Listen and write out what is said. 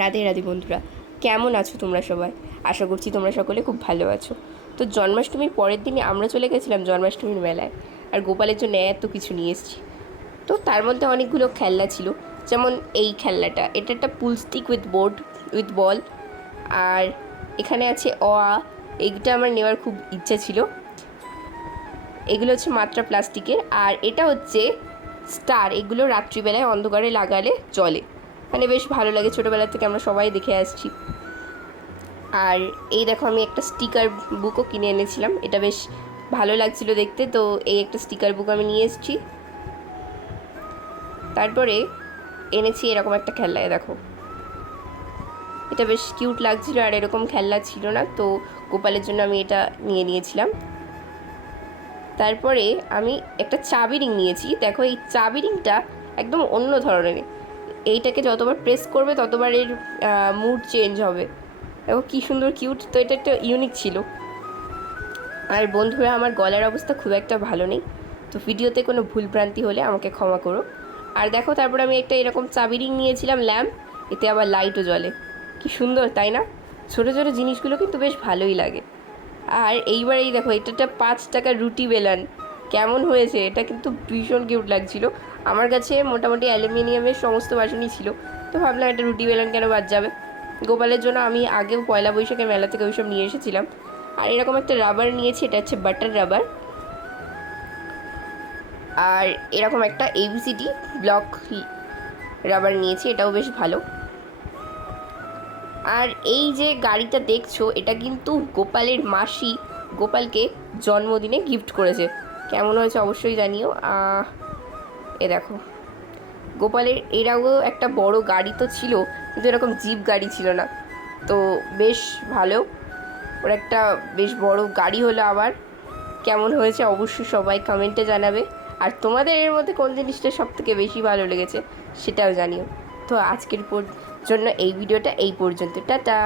রাধে রাধে বন্ধুরা, কেমন আছো তোমরা সবাই? আশা করছি তোমরা সকলে খুব ভালো আছো। তো জন্মাষ্টমীর পরের দিনই আমরা চলে গেছিলাম জন্মাষ্টমীর মেলায়, আর গোপালের জন্য এত কিছু নিয়ে এসেছি। তো তার মধ্যে অনেকগুলো খেলনা ছিল, যেমন এই খেলনাটা, এটা একটা পুল স্টিক উইথ বল। আর এখানে আছে এইটা আমার নেওয়ার খুব ইচ্ছা ছিল। এগুলো হচ্ছে মাত্রা প্লাস্টিকের, আর এটা হচ্ছে স্টার। এগুলো রাত্রিবেলায় অন্ধকারে লাগালে জ্বলে, মানে বেশ ভালো লাগে, ছোটোবেলা থেকে আমরা সবাই দেখে আসছি। আর এই দেখো, আমি একটা স্টিকার বুকও কিনে এনেছিলাম, এটা বেশ ভালো লাগছিল দেখতে, তো এই একটা স্টিকার বুক আমি নিয়ে এসেছি। তারপরে এনেছি এরকম একটা খেলনা, দেখো এটা বেশ কিউট লাগছিল, আর এরকম খেলনা ছিল না, তো গোপালের জন্য আমি এটা নিয়ে নিয়েছিলাম। তারপরে আমি একটা চাবি রিং নিয়েছি, দেখো এই চাবি রিংটা একদম অন্য ধরনের। এইটাকে যতবার প্রেস করবে ততবার এর মুড চেঞ্জ হবে। দেখো কী সুন্দর কিউট, তো এটা একটা ইউনিক ছিল। আর বন্ধুরা, আমার গলার অবস্থা খুব একটা ভালো নেই, তো ভিডিওতে কোনো ভুলভ্রান্তি হলে আমাকে ক্ষমা করো। আর দেখো, তারপর আমি একটা এরকম চাবি রিং নিয়েছিলাম, ল্যাম্প, এতে আবার লাইটও জ্বলে। কি সুন্দর তাই না? ছোটো ছোটো জিনিসগুলো কিন্তু বেশ ভালোই লাগে। আর এইবার এই দেখো, এটা একটা 5 টাকার রুটি বেলান, কেমন হয়েছে? এটা কিন্তু ভীষণ কিউট লাগছিল। আমার কাছে মোটামুটি অ্যালুমিনিয়ামের সমস্ত বাসনই ছিল, তো ভাবলাম একটা রুটি বেলান কেন বাদ যাবে। গোপালের জন্য আমি আগেও পয়লা বৈশাখে মেলা থেকে ওইসব নিয়ে এসেছিলাম। আর এরকম একটা রাবার নিয়েছি, এটা হচ্ছে বাটার রাবার। আর এরকম একটা এবিসিডি ব্লক রাবার নিয়েছি, এটাও বেশ ভালো। আর এই যে গাড়িটা দেখছো, এটা কিন্তু গোপালের মাসি গোপালকে জন্মদিনে গিফট করেছে। কেমন হয়েছে অবশ্যই জানিও। এ দেখো, গোপালের এর আগেও একটা বড় গাড়ি তো ছিল, কিন্তু এরকম জিপ গাড়ি ছিল না, তো বেশ ভালো। ওর একটা বেশ বড় গাড়ি হলো আবার। কেমন হয়েছে অবশ্যই সবাই কমেন্টে জানাবে। আর তোমাদের এর মধ্যে কোন জিনিসটা সবথেকে বেশি ভালো লেগেছে সেটাও জানিও। তো আজকের জন্য এই ভিডিওটা এই পর্যন্ত, টাটা।